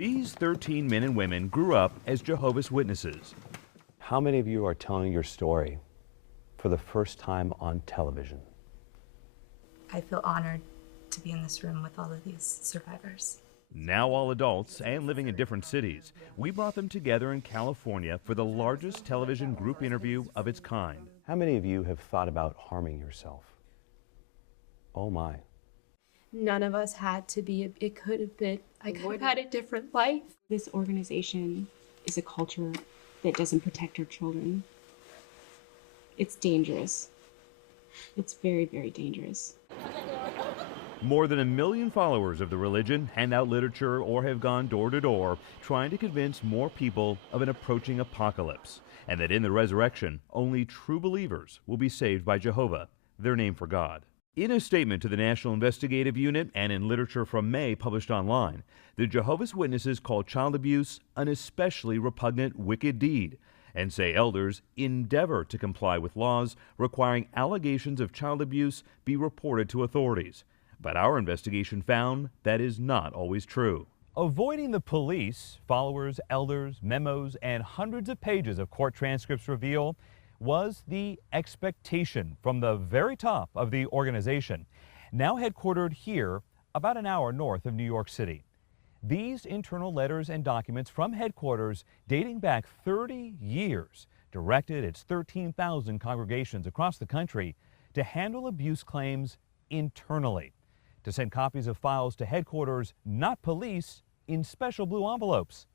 These 13 men and women grew up as Jehovah's Witnesses. How many of you are telling your story for the first time on television? I feel honored to be in this room with all of these survivors. Now all adults and living in different cities, we brought them together in California for the largest television group interview of its kind. How many of you have thought about harming yourself? Oh my. None of us had to be, it could have been, I could have had a different life. This organization is a culture that doesn't protect our children. It's dangerous. It's very, very dangerous. More than 1 million followers of the religion hand out literature or have gone door to door trying to convince more people of an approaching apocalypse and that in the resurrection, only true believers will be saved by Jehovah, their name for God. In a statement to the National Investigative Unit and in literature from May published online, the Jehovah's Witnesses call child abuse an especially repugnant, wicked deed and say elders endeavor to comply with laws requiring allegations of child abuse be reported to authorities. But our investigation found that is not always true. Avoiding the police, followers, elders, memos, and hundreds of pages of court transcripts reveal was the expectation from the very top of the organization, now headquartered here about an hour north of New York City. These internal letters and documents from headquarters dating back 30 years directed its 13,000 congregations across the country to handle abuse claims internally, to send copies of files to headquarters, not police, in special blue envelopes,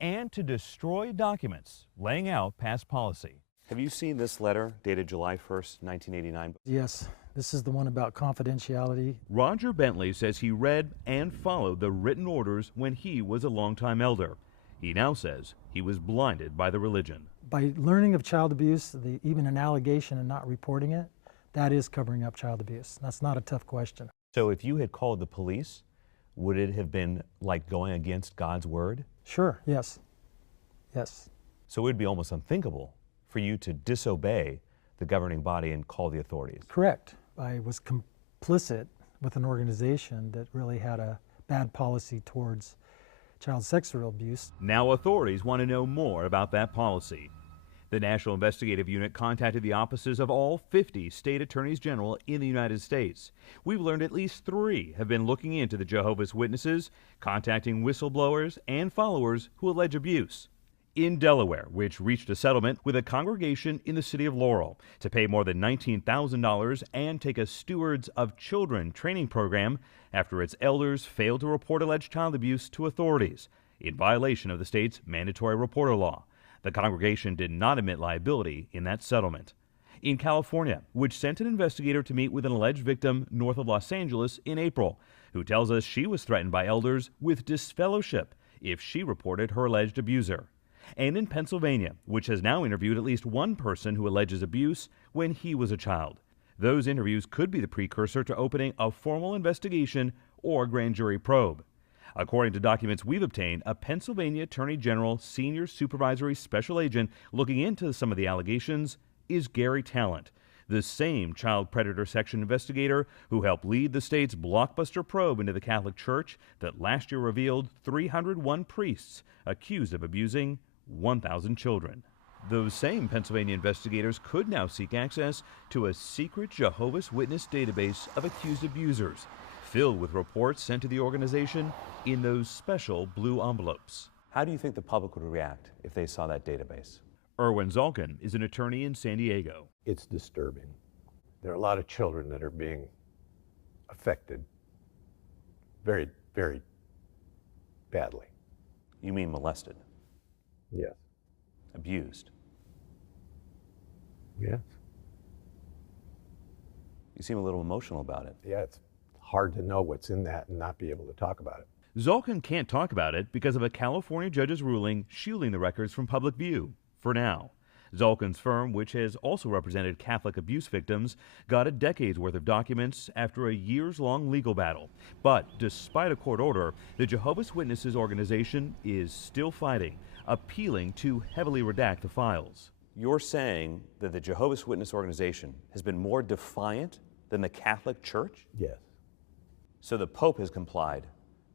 and to destroy documents laying out past policy. Have you seen this letter dated July 1st, 1989? Yes, this is the one about confidentiality. Roger Bentley says he read and followed the written orders when he was a longtime elder. He now says he was blinded by the religion. By learning of child abuse, even an allegation and not reporting it, that is covering up child abuse. That's not a tough question. So if you had called the police, would it have been like going against God's word? Sure, yes. Yes. So it would be almost unthinkable for you to disobey the governing body and call the authorities. Correct. I was complicit with an organization that really had a bad policy towards child sexual abuse. Now authorities want to know more about that policy. The National Investigative Unit contacted the offices of all 50 state attorneys general in the United States. We've learned at least 3 have been looking into the Jehovah's Witnesses, contacting whistleblowers and followers who allege abuse. In Delaware, which reached a settlement with a congregation in the city of Laurel to pay more than $19,000 and take a Stewards of Children training program after its elders failed to report alleged child abuse to authorities in violation of the state's mandatory reporter law. The congregation did not admit liability in that settlement. In California, which sent an investigator to meet with an alleged victim north of Los Angeles in April, who tells us she was threatened by elders with disfellowship if she reported her alleged abuser. And in Pennsylvania, which has now interviewed at least one person who alleges abuse when he was a child. Those interviews could be the precursor to opening a formal investigation or grand jury probe. According to documents we've obtained, a Pennsylvania Attorney General Senior Supervisory Special Agent looking into some of the allegations is Gary Talent, the same child predator section investigator who helped lead the state's blockbuster probe into the Catholic Church that last year revealed 301 priests accused of abusing 1,000 children. Those same Pennsylvania investigators could now seek access to a secret Jehovah's Witness database of accused abusers, filled with reports sent to the organization in those special blue envelopes. How do you think the public would react if they saw that database? Erwin Zalkin is an attorney in San Diego. It's disturbing. There are a lot of children that are being affected very, very badly. You mean molested? Yes. Abused? Yes. You seem a little emotional about it. Yeah, it's hard to know what's in that and not be able to talk about it. Zalkin can't talk about it because of a California judge's ruling shielding the records from public view, for now. Zalkin's firm, which has also represented Catholic abuse victims, got a decade's worth of documents after a years-long legal battle. But despite a court order, the Jehovah's Witnesses organization is still fighting, appealing to heavily redact the files. You're saying that the Jehovah's Witness organization has been more defiant than the Catholic Church? Yes. So the Pope has complied,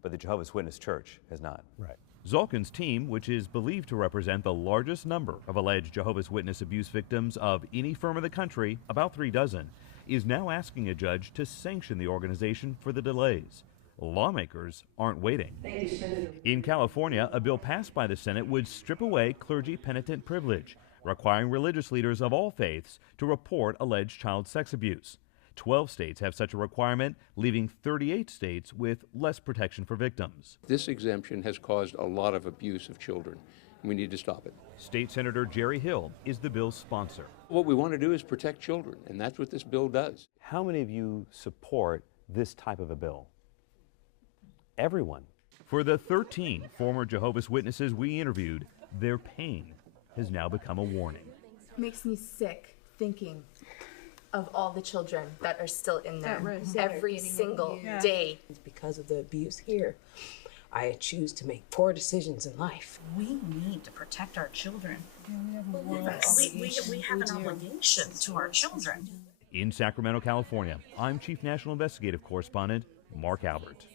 but the Jehovah's Witness Church has not? Right. Zolkin's team, which is believed to represent the largest number of alleged Jehovah's Witness abuse victims of any firm in the country, about 3 dozen, is now asking a judge to sanction the organization for the delays. Lawmakers aren't waiting. In California, a bill passed by the Senate would strip away clergy penitent privilege, requiring religious leaders of all faiths to report alleged child sex abuse. 12 states have such a requirement, leaving 38 states with less protection for victims. This exemption has caused a lot of abuse of children. We need to stop it. State Senator Jerry Hill is the bill's sponsor. What we want to do is protect children, and that's what this bill does. How many of you support this type of a bill? Everyone. For the 13 former Jehovah's Witnesses we interviewed, their pain has now become a warning. It makes me sick thinking of all the children that are still in there every single day. Because of the abuse here, I choose to make poor decisions in life. We need to protect our children. We have an obligation to our children. In Sacramento, California, I'm Chief National Investigative Correspondent Mark Albert.